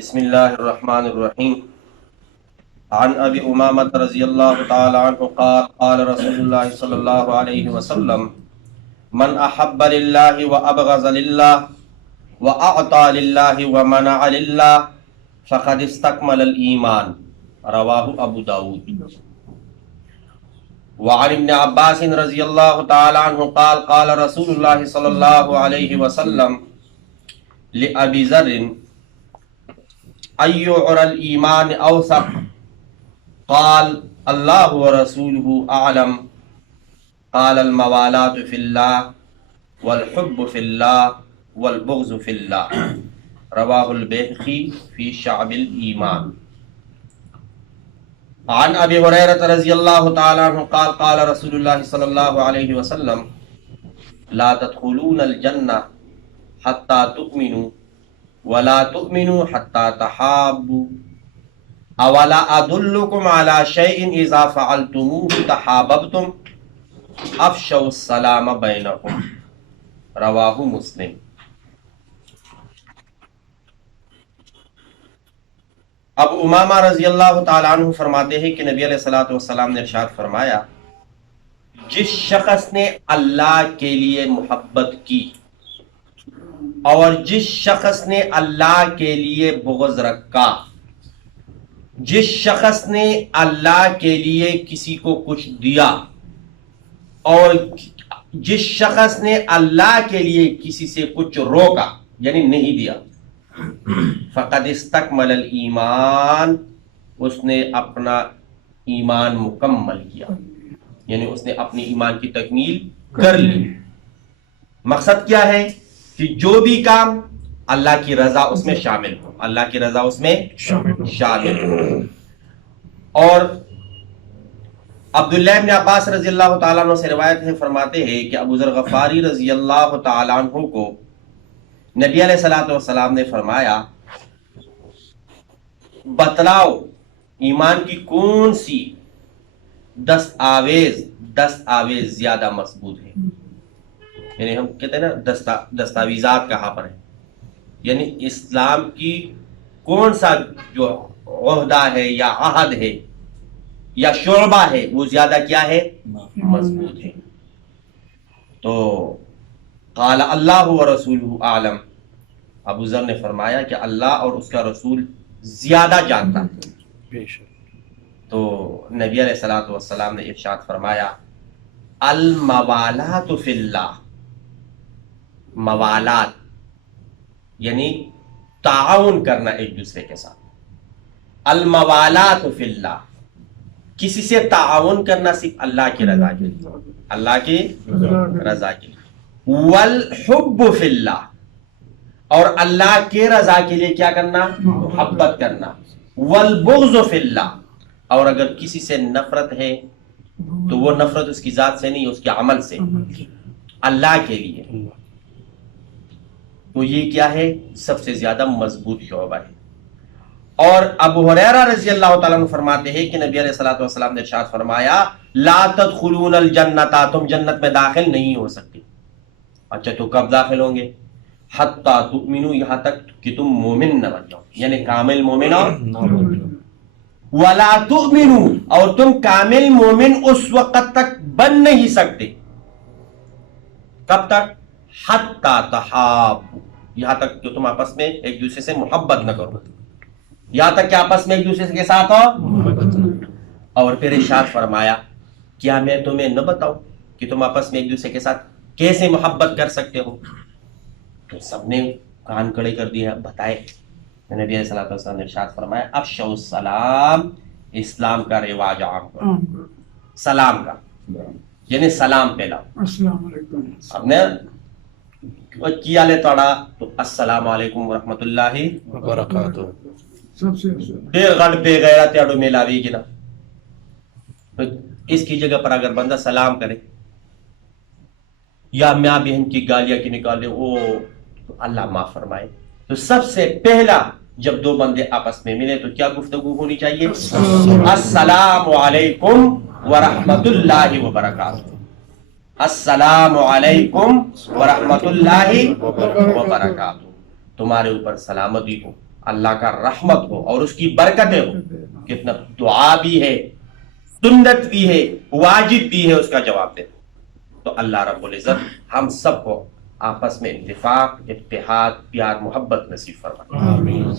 بسم اللہ الرحمن الرحیم عن ابی امامۃ رضی اللہ تعالی عنہ قال قال رسول اللہ صلی اللہ علیہ وسلم من احب للہ وابغض للہ واعطى للہ ومنع للہ فقد استکمل الایمان رواہ ابو داود. وعن ابن عباس رضی اللہ تعالی عنہ قال قال رسول اللہ صلی اللہ علیہ وسلم لأبی ذر ایعر الایمان اوثق قال اللہ ورسولہ اعلم قال الموالات فی اللہ والحب فی اللہ والبغض فی اللہ رواہ البیہقی فی شعب الایمان. عن ابی ہریرہ رضی اللہ تعالی عنہ قال قال رسول اللہ صلی اللہ علیہ وسلم لا تدخلون الجنہ حتی تؤمنوا ولا تؤمنوا حتی تحابوا اولا ادلکم علی شیء اذا فعلتموه تحاببتم افشوا السلام بینکم رواہ مسلم. ابو امامہ رضی اللہ تعالیٰ عنہ فرماتے ہیں کہ نبی علیہ الصلوۃ والسلام نے ارشاد فرمایا جس شخص نے اللہ کے لیے محبت کی اور جس شخص نے اللہ کے لیے بغض رکھا، جس شخص نے اللہ کے لیے کسی کو کچھ دیا اور جس شخص نے اللہ کے لیے کسی سے کچھ روکا یعنی نہیں دیا، فقد استکمل الایمان، اس نے اپنا ایمان مکمل کیا، یعنی اس نے اپنی ایمان کی تکمیل کر لی. مقصد کیا ہے کہ جو بھی کام اللہ کی رضا اس میں شامل ہو، اللہ کی رضا اس میں شامل ہو. اور عبداللہ بن عباس رضی اللہ تعالیٰ عنہ سے روایت ہے، فرماتے ہیں کہ ابو ذر غفاری رضی اللہ تعالیٰ عنہ کو نبی علیہ الصلوۃ والسلام نے فرمایا بتلاؤ ایمان کی کون سی دستاویز زیادہ مضبوط ہے. یعنی ہم کہتے ہیں نا دستاویزات کہاں پر ہیں، یعنی اسلام کی کون سا جو عہدہ ہے یا عہد ہے یا شعبہ ہے وہ زیادہ کیا ہے، مضبوط ہے. تو قال اللہ ورسولہ اعلم، ابو ذر نے فرمایا کہ اللہ اور اس کا رسول زیادہ جانتا ہے. تو نبی علیہ الصلوۃ والسلام نے ارشاد فرمایا الموالات فی اللہ، موالات یعنی تعاون کرنا ایک دوسرے کے ساتھ. الموالات فی اللہ، کسی سے تعاون کرنا صرف اللہ کی رضا کے لیے، اللہ کی رضا کے لیے. والحب فی اللہ، اور اللہ کے رضا کے لیے کیا کرنا، محبت کرنا. والبغض فی اللہ، اور اگر کسی سے نفرت ہے تو وہ نفرت اس کی ذات سے نہیں، اس کے عمل سے، اللہ کے لیے. تو یہ کیا ہے، سب سے زیادہ مضبوط شعبہ ہے. اور ابو ہریرہ رضی اللہ تعالیٰ عنہ فرماتے ہیں کہ نبی علیہ الصلوۃ والسلام نے ارشاد فرمایا لا تدخلون الجنۃ، تم جنت میں داخل نہیں ہو سکتے. اچھا تو کب داخل ہوں گے، حتی تؤمنوا، یہاں تک کہ تم مومن نہ بن جاؤ، یعنی کامل مومن نہ بن جاؤ. ولا تؤمنوا، اور تم کامل مومن اس وقت تک بن نہیں سکتے، کب تک، حتی تحابوا، یہاں تک کہ تم آپس میں ایک دوسرے سے محبت نہ کرو، یہاں تک کہ آپس میں ایک دوسرے کے ساتھ ہو. اور پھر ارشاد فرمایا کیا میں تمہیں نہ بتاؤں کہ تم آپس میں ایک دوسرے کے ساتھ کیسے محبت کر سکتے ہو. تو سب نے کان کڑے کر دیا، بتائے. نبی علیہ الصلوۃ والسلام نے ارشاد فرمایا افشوا السلام، اسلام کا رواج عام کرو، سلام کا یعنی سلام پھیلاؤ. السلام علیکم، اب نے کیا لے توڑا تو السلام علیکم ورحمۃ اللہ وبرکاتہ، ڈیر گھڑ پہ گیا تیڑو میلاوی کی نا. تو اس کی جگہ پر اگر بندہ سلام کرے یا ماں بہن کی گالیاں کی نکالے وہ تو اللہ معاف فرمائے. تو سب سے پہلا جب دو بندے آپس میں ملے تو کیا گفتگو ہونی چاہیے، السلام علیکم ورحمۃ اللہ وبرکاتہ، السلام علیکم ورحمۃ اللہ وبرکاتہ، تمہارے اوپر سلامتی ہو، اللہ کا رحمت ہو اور اس کی برکتیں ہو. کتنا دعا بھی ہے، سنت بھی ہے، واجب بھی ہے اس کا جواب دے. تو اللہ رب العزت ہم سب کو آپس میں اتفاق، اتحاد، پیار، محبت نصیب فرمائے. آمین.